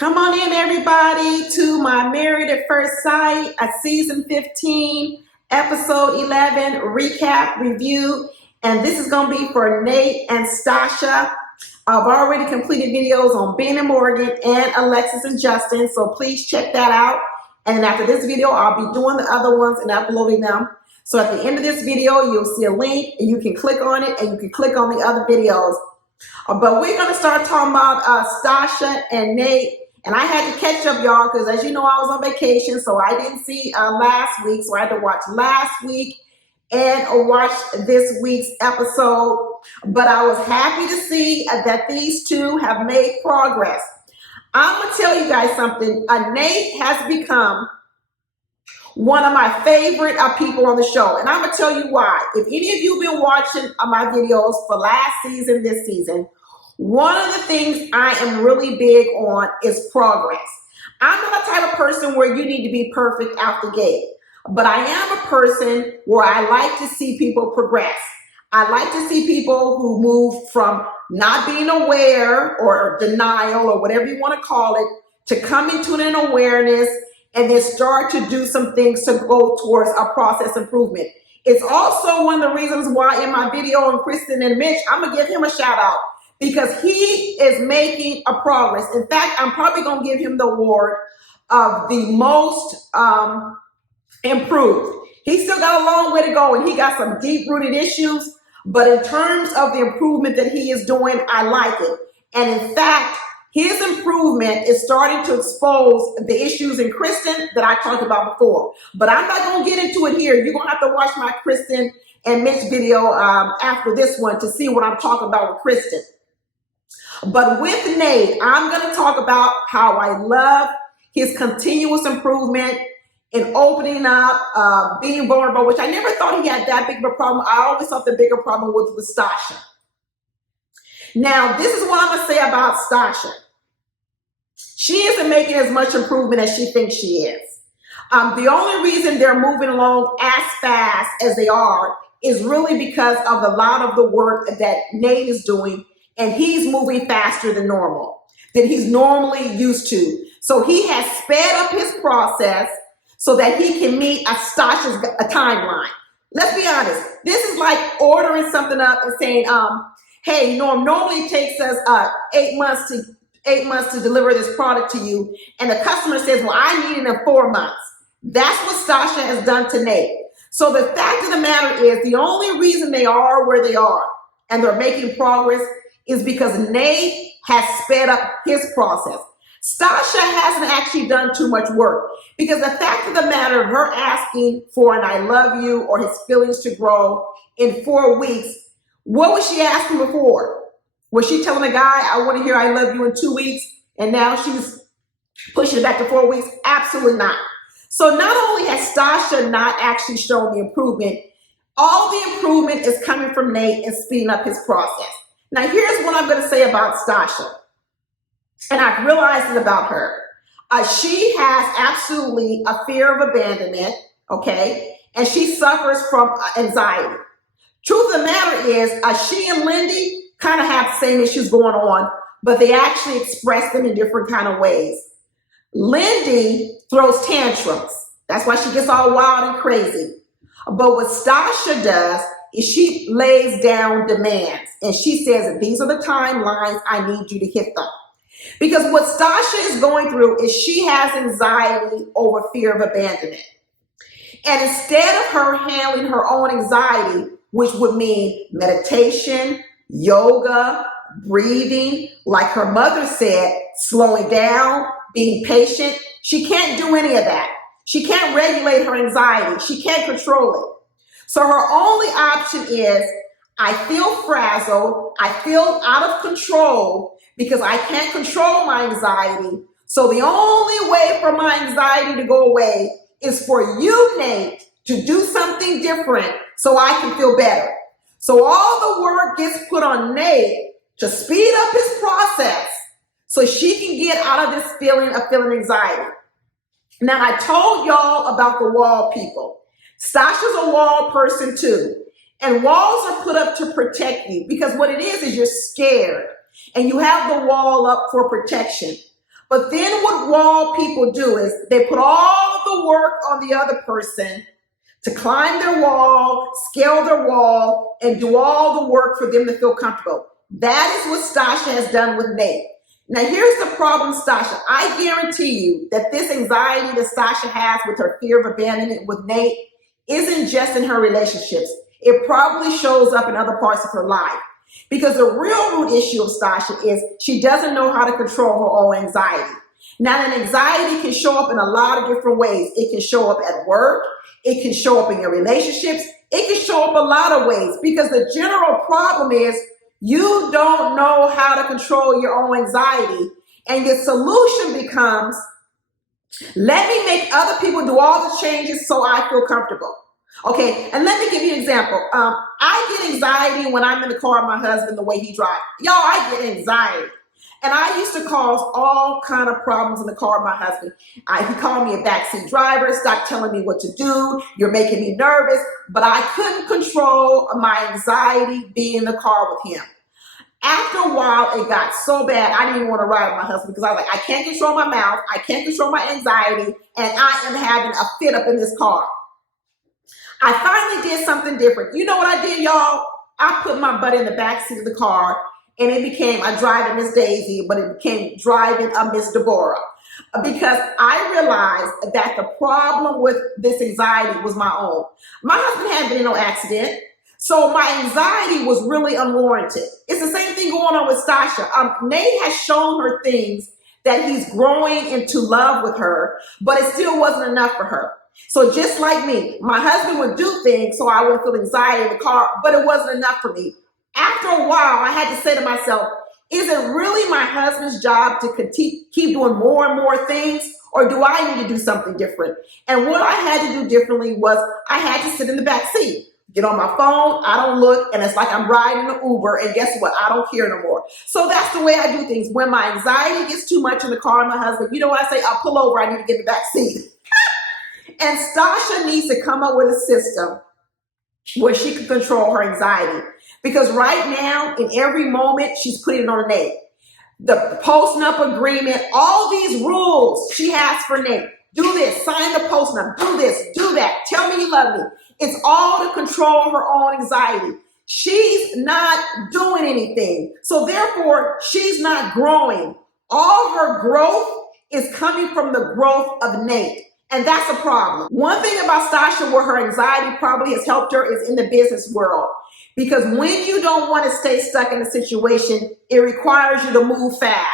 Come on in, everybody, to my Married at First Sight, a season 15, episode 11 recap review. And this is going to be for Nate and Stacia. I've already completed videos on Ben and Morgan and Alexis and Justin, so please check that out. And after this video, I'll be doing the other ones and uploading them. So at the end of this video, you'll see a link, and you can click on it, and you can click on the other videos. But we're going to start talking about Stacia and Nate. And I had to catch up, y'all, because as you know, I was on vacation, so I didn't see last week. So I had to watch last week and watch this week's episode. But I was happy to see that these two have made progress. I'm going to tell you guys something. Nate has become one of my favorite people on the show. And I'm going to tell you why. If any of you have been watching my videos for last season, this season, one of the things I am really big on is progress. I'm not the type of person where you need to be perfect out the gate, but I am a person where I like to see people progress. I like to see people who move from not being aware or denial or whatever you want to call it to coming to an awareness and then start to do some things to go towards a process improvement. It's also one of the reasons why in my video on Kristen and Mitch, I'm going to give him a shout out, because he is making a progress. In fact, I'm probably going to give him the award of the most improved. He's still got a long way to go, and he got some deep-rooted issues, but in terms of the improvement that he is doing, I like it. And in fact, his improvement is starting to expose the issues in Kristen that I talked about before. But I'm not going to get into it here. You're going to have to watch my Kristen and Mitch video after this one to see what I'm talking about with Kristen. But with Nate, I'm going to talk about how I love his continuous improvement in opening up, being vulnerable, which I never thought he had that big of a problem. I always thought the bigger problem was with Stacia. Now, this is what I'm going to say about Stacia. She isn't making as much improvement as she thinks she is. The only reason they're moving along as fast as they are is really because of a lot of the work that Nate is doing. And he's moving faster than normal, than he's normally used to. So he has sped up his process so that he can meet Stacia's timeline. Let's be honest. This is like ordering something up and saying, hey, normally it takes us 8 months to deliver this product to you. And the customer says, well, I need it in 4 months. That's what Stacia has done to Nate. So the fact of the matter is, the only reason they are where they are and they're making progress is because Nate has sped up his process. Stacia hasn't actually done too much work, because the fact of the matter of her asking for an I love you or his feelings to grow in 4 weeks, what was she asking before? Was she telling a guy, I want to hear I love you in 2 weeks, and now she's pushing it back to 4 weeks? Absolutely not. So not only has Stacia not actually shown the improvement, all the improvement is coming from Nate and speeding up his process. Now, here's what I'm going to say about Stacia, and I've realized it about her. She has absolutely a fear of abandonment, okay, and she suffers from anxiety. Truth of the matter is, she and Lindy kind of have the same issues going on, but they actually express them in different kind of ways. Lindy throws tantrums. That's why she gets all wild and crazy. But what Stacia does is she lays down demands, and she says, these are the timelines, I need you to hit them. Because what Stacia is going through is she has anxiety over fear of abandonment. And instead of her handling her own anxiety, which would mean meditation, yoga, breathing, like her mother said, slowing down, being patient, she can't do any of that. She can't regulate her anxiety. She can't control it. So her only option is, I feel frazzled, I feel out of control because I can't control my anxiety. So the only way for my anxiety to go away is for you, Nate, to do something different so I can feel better. So all the work gets put on Nate to speed up his process so she can get out of this feeling of feeling anxiety. Now, I told y'all about the wall people. Stacia's a wall person too. And walls are put up to protect you, because what it is you're scared and you have the wall up for protection. But then what wall people do is they put all of the work on the other person to climb their wall, scale their wall, and do all the work for them to feel comfortable. That is what Stacia has done with Nate. Now, here's the problem, Stacia. I guarantee you that this anxiety that Stacia has with her fear of abandonment with Nate isn't just in her relationships. It probably shows up in other parts of her life. Because the real root issue of Stacia is she doesn't know how to control her own anxiety. Now, an anxiety can show up in a lot of different ways. It can show up at work. It can show up in your relationships. It can show up a lot of ways, because the general problem is you don't know how to control your own anxiety. And your solution becomes, let me make other people do all the changes so I feel comfortable. Okay, and let me give you an example. I get anxiety when I'm in the car with my husband, the way he drives. Y'all, I get anxiety. And I used to cause all kind of problems in the car with my husband. He called me a backseat driver, stop telling me what to do, you're making me nervous. But I couldn't control my anxiety being in the car with him. After a while, it got so bad, I didn't even want to ride with my husband, because I was like, I can't control my mouth, I can't control my anxiety, and I am having a fit up in this car. I finally did something different. You know what I did, y'all? I put my butt in the back seat of the car, and it became a driving Miss Daisy, but it became driving a Miss Deborah. Because I realized that the problem with this anxiety was my own. My husband hadn't been in no accident, so my anxiety was really unwarranted. It's the same thing going on with Stacia. Nate has shown her things that he's growing into love with her, but it still wasn't enough for her. So just like me, my husband would do things so I wouldn't feel anxiety in the car, but it wasn't enough for me. After a while, I had to say to myself, is it really my husband's job to keep doing more and more things, or do I need to do something different? And what I had to do differently was I had to sit in the back seat, get on my phone, I don't look, and it's like I'm riding an Uber, and guess what? I don't care no more. So that's the way I do things. When my anxiety gets too much in the car with my husband, you know what I say? I'll pull over, I need to get in the back seat. And Stacia needs to come up with a system where she can control her anxiety. Because right now, in every moment, she's putting it on Nate. The posting up agreement, all these rules she has for Nate. Do this, sign the post up, do this, do that, tell me you love me. It's all to control her own anxiety. She's not doing anything. So therefore, she's not growing. All her growth is coming from the growth of Nate. And that's a problem. One thing about Stacia where her anxiety probably has helped her is in the business world. Because when you don't want to stay stuck in a situation, it requires you to move fast.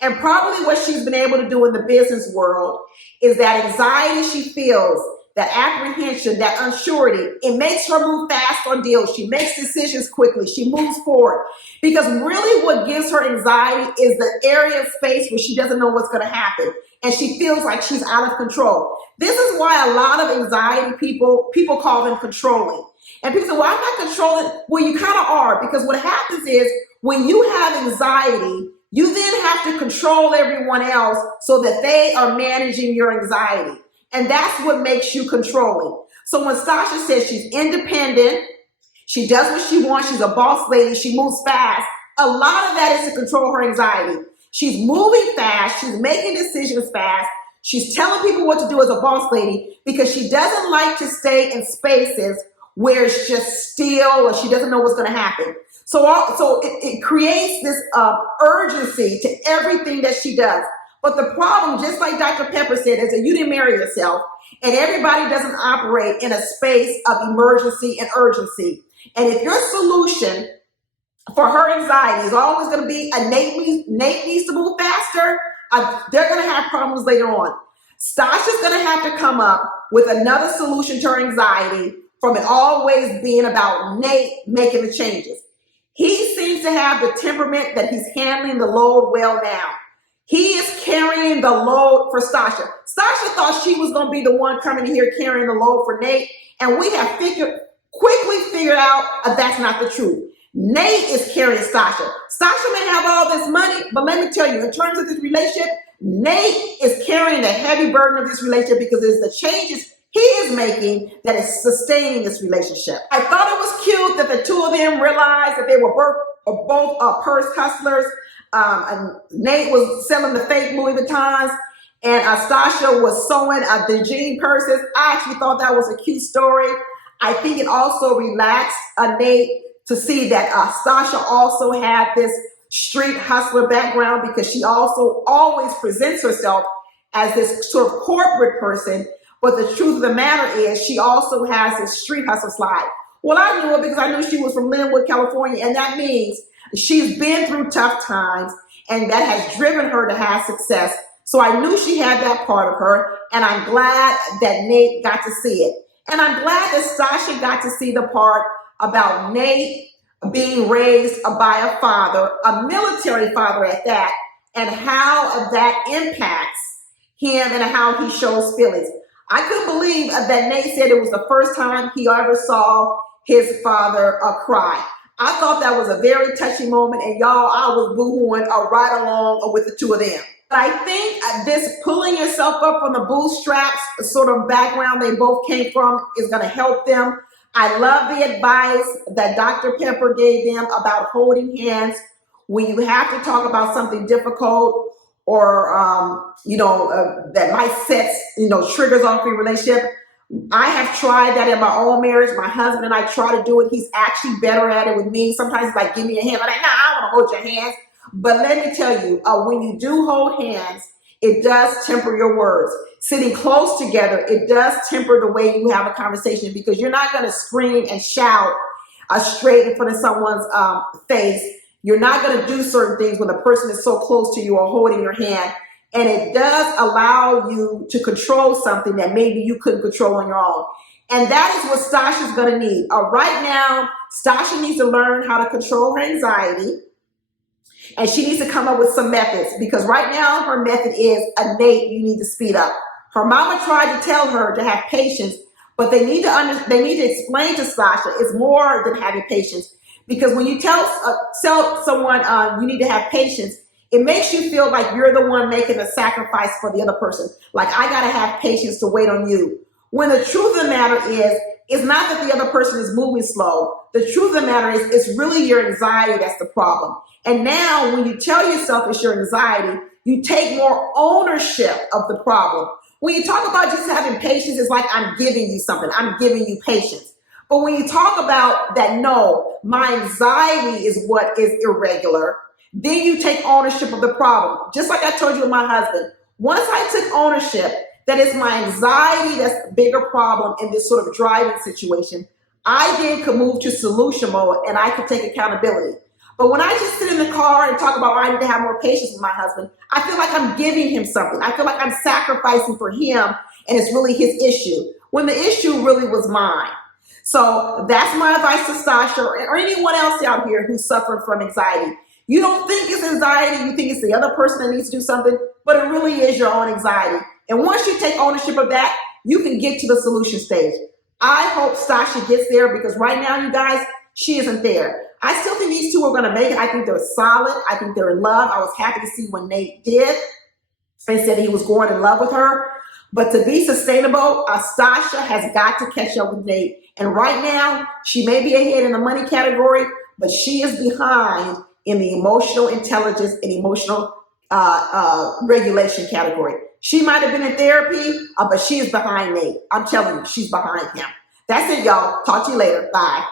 And probably what she's been able to do in the business world is that anxiety she feels, that apprehension, that unsurety, it makes her move fast on deals. She makes decisions quickly. She moves forward. Because really what gives her anxiety is the area of space where she doesn't know what's going to happen. And she feels like she's out of control. This is why a lot of anxiety people call them controlling. And people say, well, I'm not controlling. Well, you kind of are, because what happens is when you have anxiety, you then have to control everyone else so that they are managing your anxiety. And that's what makes you controlling. So when Stacia says she's independent, she does what she wants, she's a boss lady, she moves fast, a lot of that is to control her anxiety. She's moving fast, she's making decisions fast, she's telling people what to do as a boss lady because she doesn't like to stay in spaces where it's just still or she doesn't know what's going to happen. So it creates this urgency to everything that she does. But the problem, just like Dr. Pepper said, is that you didn't marry yourself, and everybody doesn't operate in a space of emergency and urgency. And if your solution for her anxiety is always going to be Nate needs to move faster, they're going to have problems later on. Stacia's going to have to come up with another solution to her anxiety from it always being about Nate making the changes. He seems to have the temperament that he's handling the load well now. He is carrying the load for Stacia. Stacia thought she was going to be the one coming in here carrying the load for Nate, and we have quickly figured out that's not the truth. Nate is carrying Stacia. Stacia may have all this money, but let me tell you, in terms of this relationship, Nate is carrying the heavy burden of this relationship because it's the changes he is making that is sustaining this relationship. I thought it was cute that the two of them realized that they were both purse hustlers. and Nate was selling the fake Louis Vuittons, and Stacia was sewing the jean purses. I actually thought that was a cute story. I think it also relaxed Nate to see that Stacia also had this street hustler background, because she also always presents herself as this sort of corporate person. But the truth of the matter is she also has this street hustle slide. Well, I knew it because I knew she was from Linwood, California, and that means she's been through tough times, and that has driven her to have success. So I knew she had that part of her, and I'm glad that Nate got to see it. And I'm glad that Stacia got to see the part about Nate being raised by a father, a military father at that, and how that impacts him and how he shows feelings. I couldn't believe that Nate said it was the first time he ever saw his father cry. I thought that was a very touching moment, and y'all, I was boo-hooing right along with the two of them. But I think this pulling yourself up from the bootstraps sort of background they both came from is going to help them. I love the advice that Dr. Pepper gave them about holding hands when you have to talk about something difficult, or that might set triggers off your relationship. I have tried that in my own marriage. My husband and I try to do it. He's actually better at it with me. Sometimes he's like, give me a hand. I'm like, nah, I don't want to hold your hands. But let me tell you, when you do hold hands, it does temper your words. Sitting close together, it does temper the way you have a conversation, because you're not going to scream and shout straight in front of someone's face. You're not going to do certain things when the person is so close to you or holding your hand. And it does allow you to control something that maybe you couldn't control on your own. And that is what Stacia's going to need. Right now, Stacia needs to learn how to control her anxiety. And she needs to come up with some methods, because right now her method is, Nate, you need to speed up. Her mama tried to tell her to have patience, but they need to explain to Stacia it's more than having patience. Because when you tell someone you need to have patience, it makes you feel like you're the one making a sacrifice for the other person. Like, I got to have patience to wait on you. When the truth of the matter is, it's not that the other person is moving slow. The truth of the matter is, it's really your anxiety that's the problem. And now when you tell yourself it's your anxiety, you take more ownership of the problem. When you talk about just having patience, it's like I'm giving you something. I'm giving you patience. But when you talk about that, no, my anxiety is what is irregular, then you take ownership of the problem. Just like I told you with my husband, once I took ownership that it's my anxiety that's the bigger problem in this sort of driving situation, I then could move to solution mode and I could take accountability. But when I just sit in the car and talk about I need to have more patience with my husband, I feel like I'm giving him something. I feel like I'm sacrificing for him, and it's really his issue, when the issue really was mine. So that's my advice to Stacia or anyone else out here who's suffering from anxiety. You don't think it's anxiety, you think it's the other person that needs to do something, but it really is your own anxiety. And once you take ownership of that, you can get to the solution stage. I hope Stacia gets there, because right now, you guys, she isn't there. I still think these two are going to make it. I think they're solid. I think they're in love. I was happy to see when Nate did and said he was going in love with her. But to be sustainable, Stacia has got to catch up with Nate. And right now, she may be ahead in the money category, but she is behind in the emotional intelligence and emotional regulation category. She might have been in therapy, but she is behind Nate. I'm telling you, she's behind him. That's it, y'all. Talk to you later. Bye.